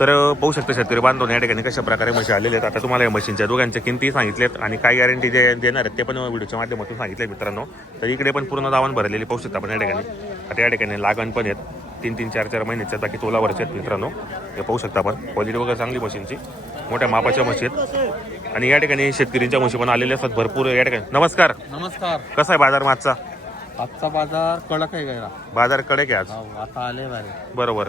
तर पाहू शकता शेतकरी बांधव या ठिकाणी कशा प्रकारे म्हशी आलेले आहेत. आता तुम्हाला या मशीनच्या दोघांच्या किमती सांगितल्यात आणि काय गॅरंटी देणार आहेत ते पण व्हिडिओच्या माध्यमातून सांगितले मित्रांनो. तर इकडे पण पूर्ण दावण भरलेली पाहू शकता आपण या ठिकाणी. आता या ठिकाणी लागण पण आहेत 3-3, 4-4 महिन्याच्या, बाकी तोलावरचे आहेत मित्रांनो. हे पाहू शकता आपण क्वालिटी वगैरे चांगली मशीनची, मोठ्या मापाच्या म्हशी आहेत. आणि या ठिकाणी शेतकऱ्यांच्या म्हशी पण आलेल्या असतात भरपूर या ठिकाणी. नमस्कार. नमस्कार. कसा आहे बाजार मागचा? आजचा बाजार कडक आहे का? बाजार कडक आहे आज. आता आले बारे. बरोबर.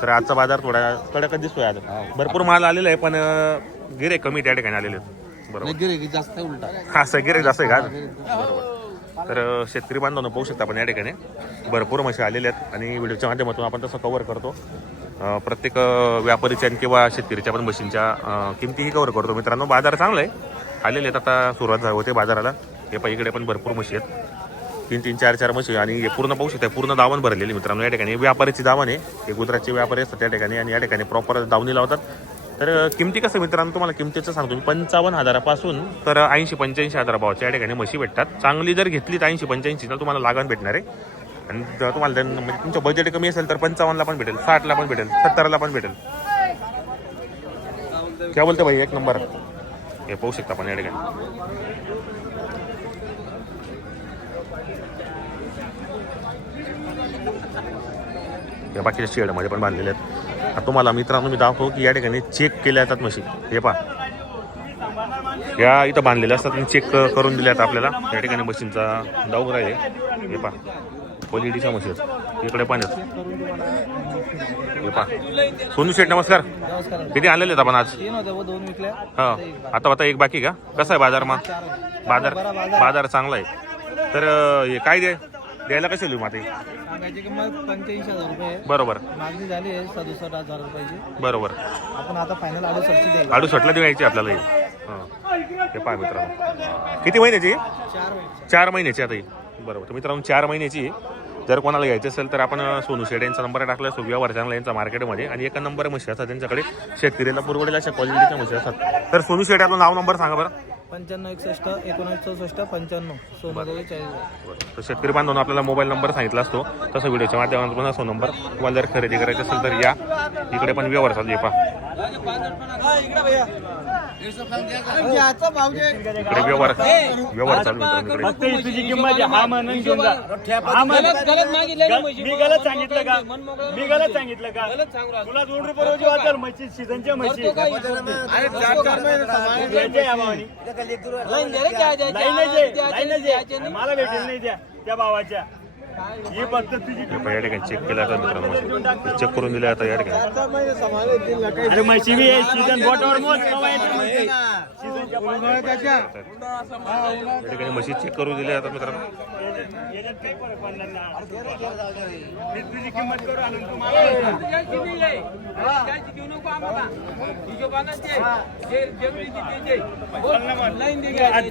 तर आजचा बाजार थोडा कडकच दिसतोय आज. भरपूर माल आलेला आहे पण गिरे कमी त्या ठिकाणी आलेले आहेत. बरोबर. गिरे जास्त आहे उलटा. हा गिरे जास्त आहे का? बरोबर. तर शेतकरी बांधवांना पाहू शकता आपण या ठिकाणी भरपूर म्हशी आलेल्या आहेत आणि व्हिडिओच्या माध्यमातून आपण तसं कव्हर करतो. प्रत्येक व्यापारीच्या किंवा शेतकरीच्या पण म्हशींच्या किमतीही कव्हर करतो मित्रांनो. बाजार चांगला आहे, आलेले आहेत. आता सुरुवात होते बाजाराला. हे पण इकडे पण भरपूर म्हशी आहेत, 3-3, 4-4 म्हशी. आणि हे पूर्ण पाहू शकता पूर्ण दावण भरलेली मित्रांनो या ठिकाणी. व्यापाऱ्याची दावण आहे, हे गुजरातचे व्यापारी असतात त्या ठिकाणी आणि या ठिकाणी प्रॉपर दावणी लावतात. तर किमती कसं मित्रांनो तुम्हाला किमतीचं सांगतो मी. 55,000पासून तर 80-85,000 भावाच्या या ठिकाणी म्हशी भेटतात. चांगली जर घेतली तर 80-85 तर तुम्हाला लागण भेटणार आहे. आणि जर तुम्हाला म्हणजे तुमचं बजेट कमी असेल तर 55ला पण भेटेल, 60ला पण भेटेल, 70ला पण भेटेल. काय बोलतो भाई, एक नंबर. हे पाहू शकता आपण या ठिकाणी. या बाकीच्या शेडमध्ये पण बांधलेले आहेत. तुम्हाला मित्रांनो मी दाखवतो की या ठिकाणी चेक केल्या जातात म्हशी. हे पहा, या इथं बांधलेल्या असतात आणि चेक करून दिल्या जातात आपल्याला. या ठिकाणी म्हशींचा डाऊन राहिले. हे पहा क्वालिटीच्या म्हशी आहेत. इकडे पण आहेत. हे पहा सोनू शेठ नमस्कार. किती आणलेले आहेत आपण आज? 2 विकल्या. हा, आता एक बाकी का? कसा आहे बाजार मग? बाजार चांगला आहे. तर हे काय द्यायला कसे लिहू माते? सांगायची किंमत 85,000 रुपये. बरोबर. मागणी झाली आहे 67,000 रुपयाची. बरोबर. आपण आता फायनल 68 द्यायला. 68ला द्यायची आपल्याला. हे पहा मित्रांनो किती महिन्याची? 4 महिन्याची आता ही. बरोबर. तर मित्रांनो 4 महिन्याची. जर कोणाला घ्यायचं असेल तर आपण सोनू शेड यांचा नंबर टाकला असतो व्यवहार चांगला यांचा मार्केटमध्ये. आणि एका नंबर म्हशी असतात त्यांच्याकडे, शेतकरीला पुरवडेल अशा क्वालिटीच्या म्हशी असतात. तर सोनू शेड आपलं नाव नंबर सांगा बरं. 9561 1964 95 सोनूजवळ 40. तर शेतकरी बांधवांना आपल्याला मोबाईल नंबर सांगितला असतो तसं व्हिडिओच्या माध्यमातून पण असतो नंबर. तुम्हाला जर खरेदी करायची असेल तर या. इकडे पण व्यवहार चालू आहे पहा. इकडे व्यवहार चालू आहे. तुझी किंमत हा म्हणून घेऊन जा. मी गलत सांगितलं का? मी गलत सांगितलं का? तुला 2 रुपये रोजी वाचाल म्हशी, सीझनच्या म्हशी. मला भेटेल नाही त्या भावाच्या. ही फक्त तुझी या ठिकाणी चेक केला जातात मित्रांनो. चेक करून दिले आता या ठिकाणी. अरे म्हशी बी आहे सीझन बोटावर मोज कवा येते म्हशी. या ठिकाणी म्हशी चेक करून दिले जातात मित्रांनो. तुझी किंमत करू आणून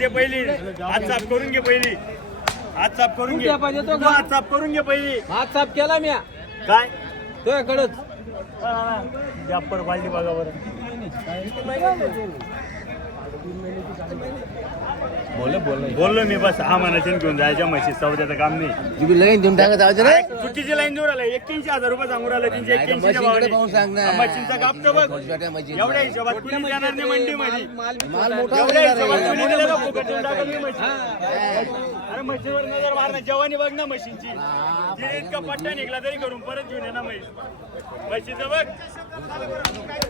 पहिली आज साफ करून घे. पहिली हात साफ करून घे. हात साफ करून घे पहिली. हात साफ केला मी. काय तुझ्याकडंच जापर बालदी बघा बरं. बोललो मी बस. हा म्हणायचे घेऊन जायच्या म्हशी. सौद्याचं काम नाही. चुकीची लाईन देऊ राहिला. 81,000 रुपये सांगू राहिला. 81च्या भावाने मशीनचा कापतो बघ. एवढ्या हिशोबात कुणी देणार नाही मंडीमध्ये. एवढ्या हिशोबात कुणी दिलं बघ. फुकट देऊन टाकल मी म्हशी. अरे म्हशीवर नजर मारणं. जवानी बघ ना म्हशींची. तिने इतका पट्टा निघला तरी करून परत घेऊन ये ना म्हशीचं बघ.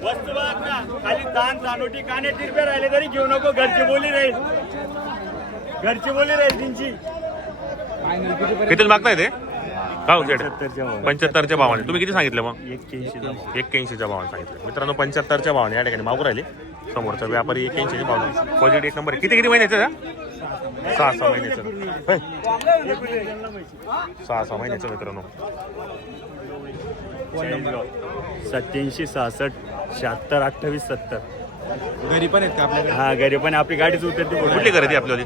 वस्तू बघ ना. खाली ताण चानोटी काने तिरपे राहिले तरी घेऊ नको. घरची बोली राहील. घरची बोली राहील त्यांची. किती मागताय ते? का 75च्या भावाने. तुम्ही किती सांगितलं मग? 81च्या भावाने सांगितलं मित्रांनो. 75च्या भावाने या ठिकाणी मागू राहिले. समोरचा व्यापारी 81च्या भावाने. Quality 1 number. किती महिन्याचं? 6 महिन्याचं. 6 महिन्याचं मित्रांनो. 87 66 76 28 70. घरी पण आहेत का आपल्याकडे? हा घरी पण. आपली गाडीच उतरते. कुठली खरेदी आपल्याला?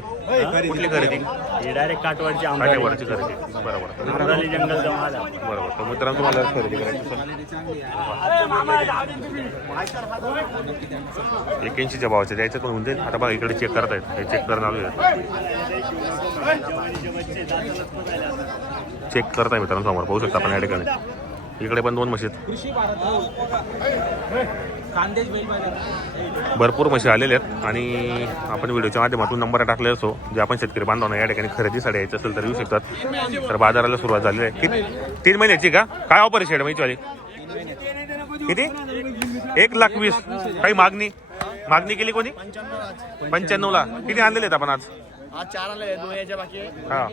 कुठली खरेदी? हे डायरेक्ट काटवाडची आंबावरची खरेदी. बरोबर. आंबाली जंगलचा माल आहे. बरोबर. तर मित्रांनो तुम्हाला खरेदी करायची असेल 81च्या भावाचे द्यायचं पण होऊन जाईल. आता बघा इकडे चेक करतायत. हे चेक करणं चेक करताय मित्रांनो. समोर पाहू शकता आपण या ठिकाणी. इकडे पण 2 म्हशी आहेत. कृषी भारत खानदेश बैल बाजार. भरपूर म्हशी आलेल्या आहेत आणि आपण व्हिडिओच्या माध्यमातून नंबर टाकले असो जे आपण शेतकरी बांधवांना या ठिकाणी खरेदीसाठी यायचं असेल तर येऊ शकतात. तर बाजाराला सुरुवात झालेली आहे. 3 महिन्याची का काय ऑफर आहे शेड वाली किती 1,20,000. काही मागणी केली कोणी 95ला. किती आणलेले आहेत आपण आज? हा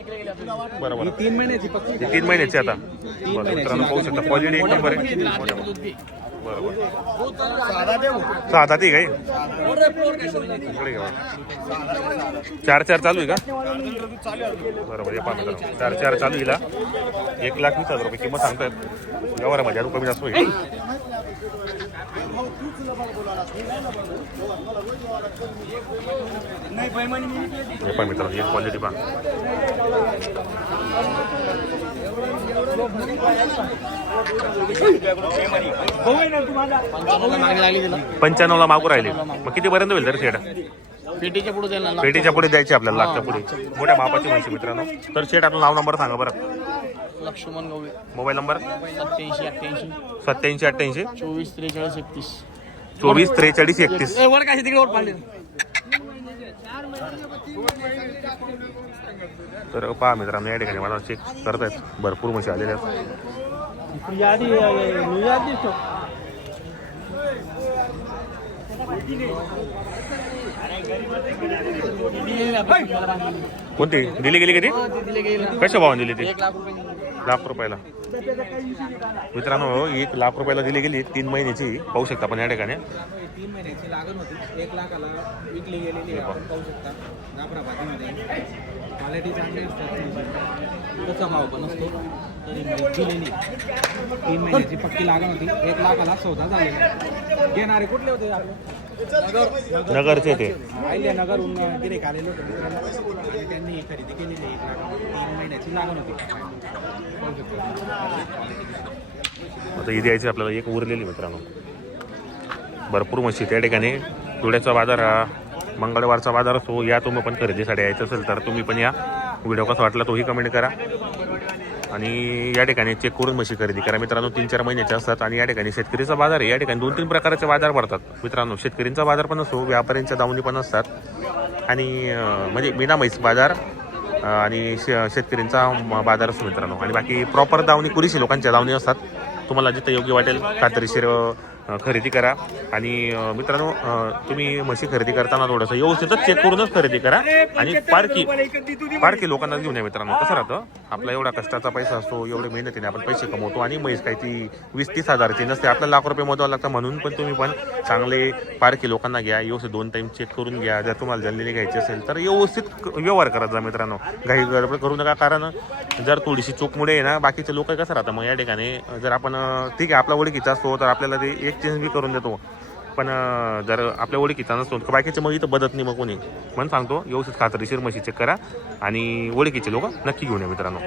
बरोबर 3 महिन्याची पक्की. 3 महिन्याची आता. बरं मित्रांनो पाहू शकता क्वालिटी एक नंबर आहे. बरोबर साधा ती काय इकडे घ्या. 4 चालू आहे का? बरोबर हे पाहतो 4 चालू हिला 1,20,000 रुपये किंमत सांगतायत. व्यवहारामध्ये अजून कमी जास्त होईल. हे पण मित्रांनो एक क्वालिटी पहा. पंच्याण्णवला मागू राहिले. मग किती पर्यंत होईल तर शेड? पेटीच्या पुढे द्यायला पेटीच्या पुढे द्यायची आपल्याला लाखच्या पुढे. मोठ्या मापाची माहिती मित्रांनो. तर शेड आपलं नाव नंबर सांगा बरं. लक्ष्मण गवळे. Mobile number 8788 8788 24 43 31. 24 43 31. वर काय तिकडे वर पाडले. तर पहा मित्रांनो या ठिकाणी मला चेक करतायत. भरपूर म्हशी आलेल्या आहेत. कोणती दिली गेली कधी कशा भावाने दिली ती? 1,00,000 रुपयाला. मित्रांनो 1,00,000 रुपयाला दिली गेली. 3 महिन्याची पाहू शकता आपण या ठिकाणी. 3 महिन्याची लागण होती. 1,00,000ला विकली गेलेली आहे. आपण पाहू शकता जाफराबादीमध्ये क्वालिटी चांगली असते. त्याचा भाव पण असतो. तरी दिलेली 3 महिन्याची पक्की लागण होती. 1,00,000ला सौदा झालेला. घेणारे कुठले होते आपले? नगरचे ते आहिले नगरहून गिऱ्हाईक आलेले होते मित्रांनो. आणि त्यांनी खरेदी केलेली 1,00,000. 3 महिन्याची लागण होती. आता ही द्यायची आपल्याला एक उरलेली मित्रांनो. भरपूर म्हशी त्या ठिकाणी. धुळ्याचा बाजार हा मंगळवारचा बाजार असो. या तुम्ही पण खरेदीसाठी यायचं असेल तर तुम्ही पण या. व्हिडिओ कसा वाटला तोही कमेंट करा. आणि या ठिकाणी चेक करून म्हशी खरेदी करा मित्रांनो. 3-4 महिन्याचे असतात. आणि या ठिकाणी शेतकरीचा बाजार आहे. या ठिकाणी 2-3 प्रकारचे बाजार भरतात मित्रांनो. शेतकरींचा बाजार पण असो, व्यापाऱ्यांच्या दावणी पण असतात. आणि म्हणजे मीना म्हैस बाजार आणि शेतकरींचा बाजार असतो मित्रांनो. आणि बाकी प्रॉपर दावणी कुरीशी लोकांच्या दावणी असतात. तुम्हाला जिथं योग्य वाटेल खात्रीशीर खरेदी करा. आणि मित्रांनो तुम्ही म्हशी खरेदी करताना थोडंसं व्यवस्थितच चेक करूनच खरेदी करा. आणि पारखी लोकांना घेऊन या मित्रांनो. कसं राहतं आपला एवढा कष्टाचा पैसा असतो, एवढे मेहनतीने आपण पैसे कमवतो. आणि म्हैस काही ती 20-30 हजाराची नसते. आपल्याला लाख रुपये मोजावं लागतं. म्हणून पण तुम्ही पण चांगले पारखी लोकांना घ्या. व्यवस्थित 2 टाईम चेक करून घ्या. जर तुम्हाला जल्लेली घ्यायची असेल तर व्यवस्थित व्यवहार करत जा मित्रांनो. घाई गडबड करू नका. कारण जर थोडीशी चूकमुळे आहे ना बाकीचे लोक कसं राहतं मग या ठिकाणी जर आपण ठीक आहे आपला ओळखीचा असतो तर आपल्याला ते एक्सचेंज बी करून देतो. पण जर आपल्या ओळखीचा नसतो तर बाकीचे मग इथं बदत नाही मग कोणी. म्हणून सांगतो व्यवस्थित खात्रीशीर म्हशी चेक करा. आणि ओळखीचे लोक नक्की घेऊन या मित्रांनो.